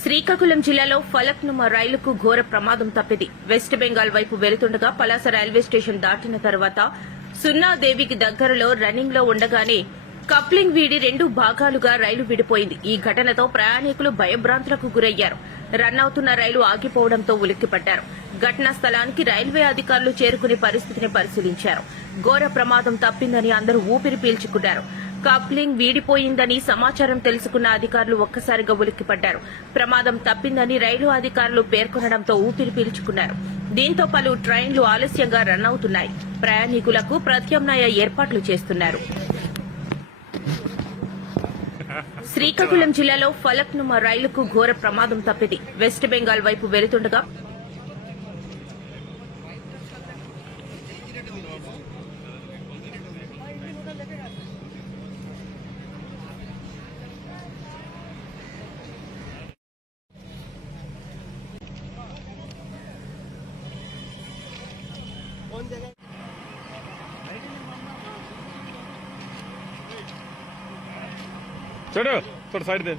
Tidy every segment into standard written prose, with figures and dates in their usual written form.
శ్రీకాకుళం జిల్లాలో ఫలక్నుమా రైలుకు ఘోర ప్రమాదం తప్పింది. వెస్ట్ బెంగాల్ వైపు వెళుతుండగా పలాస రైల్వే స్టేషన్ దాటిన తర్వాత సున్నాదేవికి దగ్గరలో రన్నింగ్ లో ఉండగానే కప్లింగ్ వీడి 2 భాగాలుగా రైలు విడిపోయింది. ఈ ఘటనతో ప్రయాణికులు భయభ్రాంతులకు గురయ్యారు. రన్ అవుతున్న రైలు ఆగిపోవడంతో ఉలిక్కిపడ్డారు. ఘటనా స్థలానికి రైల్వే అధికారులు చేరుకుని పరిస్థితిని పరిశీలించారు. ఘోర ప్రమాదం తప్పిందని అందరూ ఊపిరి పీల్చుకున్నారు. కప్లింగ్ వీడిపోయిందని సమాచారం తెలుసుకున్న అధికారులు ఒక్కసారిగా ఉలిక్కిపడ్డారు. ప్రమాదం తప్పిందని రైలు అధికారులు పేర్కొనడంతో ఊపిరి పీల్చుకున్నారు. దీంతో పలు ట్రైన్లు ఆలస్యంగా రన్ అవుతున్నాయి. ప్రయాణికులకు ప్రత్యామ్నాయ ఏర్పాట్లు చేస్తున్నారు. శ్రీకాకుళం జిల్లాలో ఫలక్నుమా రైలుకు ఘోర ప్రమాదం తప్పింది. వెస్ట్ బెంగాల్ వైపు వెళుతుండగా चलो थोड़ा साइड दे।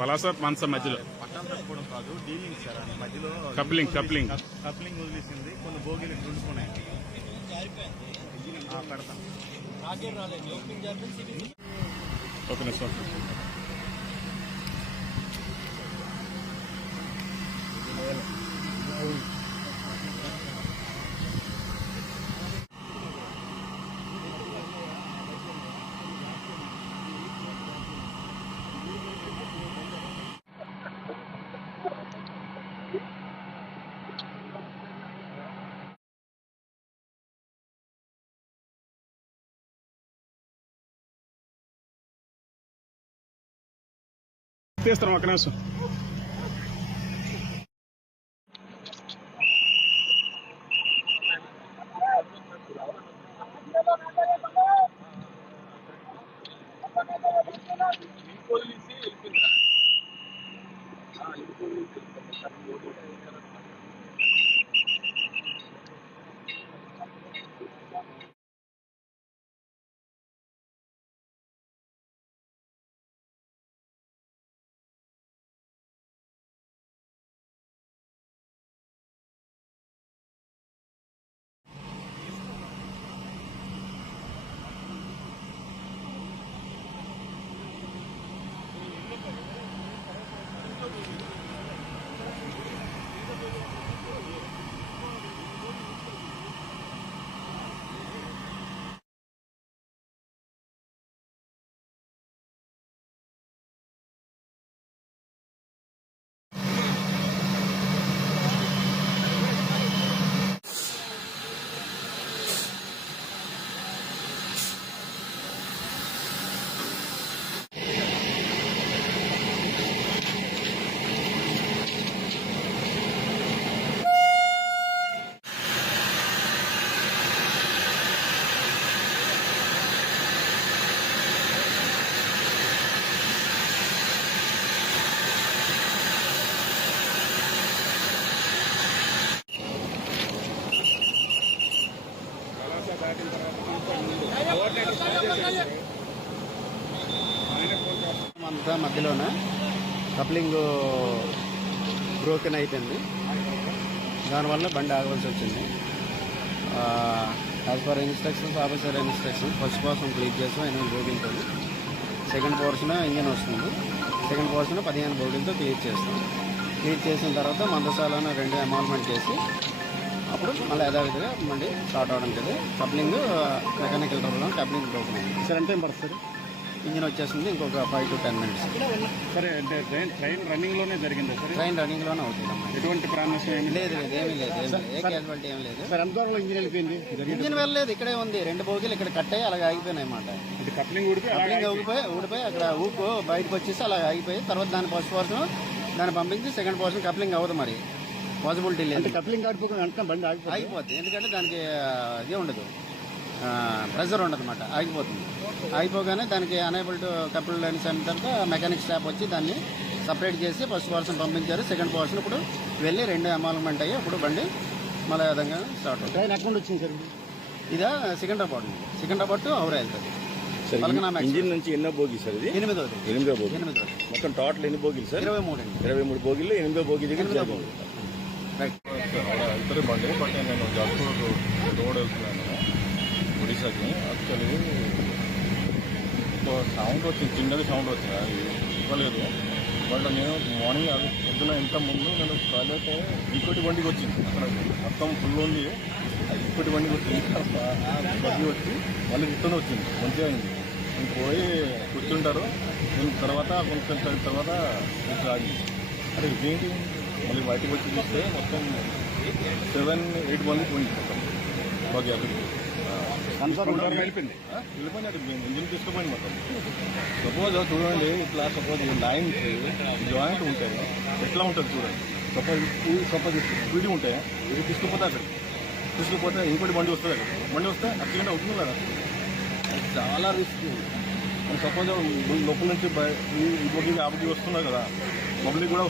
పలాస మనస మధ్యలో కప్లింగ్ వదిలేసింది. కొన్ని బోగీలు ఉండిపోయినాయి. పెడతాను ఒక నిమిషం. తీస్తాం ఒక నిమిషం. అంతా మధ్యలోనే కప్లింగ్ బ్రోకెన్ అయిపోయింది. దానివల్ల బండి ఆగవలసి వచ్చింది. As per instructions, officer instructions, first portion clean చేసాం 8 బోగీలతో. సెకండ్ పోర్షన్ ఇంజన్ వస్తుంది. సెకండ్ పోర్షన్ 15 బోగీలతో క్లీన్ చేస్తాం. క్లీన్ చేసిన తర్వాత మందసాలను 2 అమాల్మెంట్ చేసి అప్పుడు మళ్ళీ యథావిధిగా మళ్ళీ స్టార్ట్ అవడం కదా. Coupling mechanical trouble coupling broken అయింది. సార్ ఎంత పడుతుంది? ఇంజిన్ వచ్చేసింది ఇంకొక 5 to 10 minutes. సరే, అంటే ట్రైన్ రన్నింగ్ లోనే జరిగింది సార్? ట్రైన్ రన్నింగ్ లోనే అవుతుంది. ఎటువంటి ప్రాణనష్టం ఏమి లేదు, ఏమీ లేదు. ఏ క్యాజువాలిటీ ఏం లేదు. సార్, ఎంత దూరంలో ఇంజిన్ వెళ్ళిపోయింది? ఇంజిన్ వెళ్ళలేదు, ఇక్కడే ఉంది. 2 బోగీలు ఇక్కడ కట్ అయ్యి అలాగే ఆగిపోయినాయి అన్నమాట. కప్లింగ్ ఊడిపోయి అక్కడ ఊపు బయటకు వచ్చేసి అలా ఆగిపోయి తర్వాత దాని ఫస్ట్ పోర్షన్ దాన్ని పంపించి సెకండ్ పోర్షన్ కప్లింగ్ అవ్వదు. మరి పాసిబిలిటీ లేదు. కప్లింగ్ ఆడిపోకుండా బండి ఆగిపోతుంది. ఎందుకంటే దానికి ఇదే ఉండదు, ప్రెజర్ ఉండదు అన్నమాట. ఆగిపోతుంది. ఆగిపోగానే దానికి అనేబుల్ టు కపుల్ లైన్స్ అయిన తర్వాత మెకానిక్ స్టాఫ్ వచ్చి దాన్ని సపరేట్ చేసి ఫస్ట్ పోర్షన్ పంపించారు. సెకండ్ పోర్షన్ ఇప్పుడు వెళ్ళి 2 అమాల్మెంట్ అయ్యి ఇప్పుడు బండి మళ్ళీ విధంగా స్టార్ట్ అవుతుంది. ట్రైన్ ఎక్కడ వచ్చింది సార్ ఇదా సికింద్రాబాద్ నుండి, సికింద్రాబాద్ టు హౌరా వెళ్తుంది. సార్ పలకనామా ఇంజిన్ నుంచి ఎన్నో బోగి సార్ ఇది? 8వ తేదీ. 8వ బోగి. 8వ తేదీ. మొత్తం టోటల్ ఎన్ని బోగిలు సార్? 23 అండి. 23 బోగిల్లో 8వ బోగి దగ్గర 8వ జామ్ బోగి. అయింది. రైట్. ఇద్దరు బండి బట్ నేను జాస్పూర్ రోడ్ వెళ్తున్నాను ఒడిశాకి. యాక్చువల్లీ సౌండ్ వచ్చింది, చిన్నది సౌండ్ వచ్చింది, అది ఇవ్వలేదు. బట్ నేను మార్నింగ్ అది పొద్దున ఇంత ముందు నేను కాలేక ఇంకోటి బండికి వచ్చింది, అక్కడ మొత్తం ఫుల్ ఉంది, అది ఇంకోటి బండికి వచ్చింది, బండి వచ్చి మళ్ళీ రిటర్న్ వచ్చింది, మంచిగా అయింది. నేను పోయి కూర్చుంటారు, నేను తర్వాత కొంచెం తర్వాత ఇట్లా ఆగింది. అరే ఇదేంటి, మళ్ళీ బయటకు వచ్చి చూస్తే మొత్తం 7-8 మంది పోయింది మొత్తం బాగా అక్కడికి వెళ్ళిపోయింది. వెళ్ళిపోయింది. అది ఇంజిన్ తీసుకుపోయింది మొత్తం. సపోజ్ చూడండి, ఇట్లా సపోజ్ లైన్ జాయింట్ ఉంటే ఎట్లా ఉంటుంది చూడండి. సపోజ్ స్పీడ్ ఉంటే ఇది తీసుకుపోతే అక్కడికి తీసుకుపోతే ఇంకోటి బండి వస్తుంది, అక్కడ బండి వస్తే యాక్సిడెంట్ అవుతుంది కదా. అది చాలా రిస్క్. సపోజ్ లోపల నుంచి ఈ బొగ్గి ఆపకి వస్తున్నారు కదా, పబ్లిక్ కూడా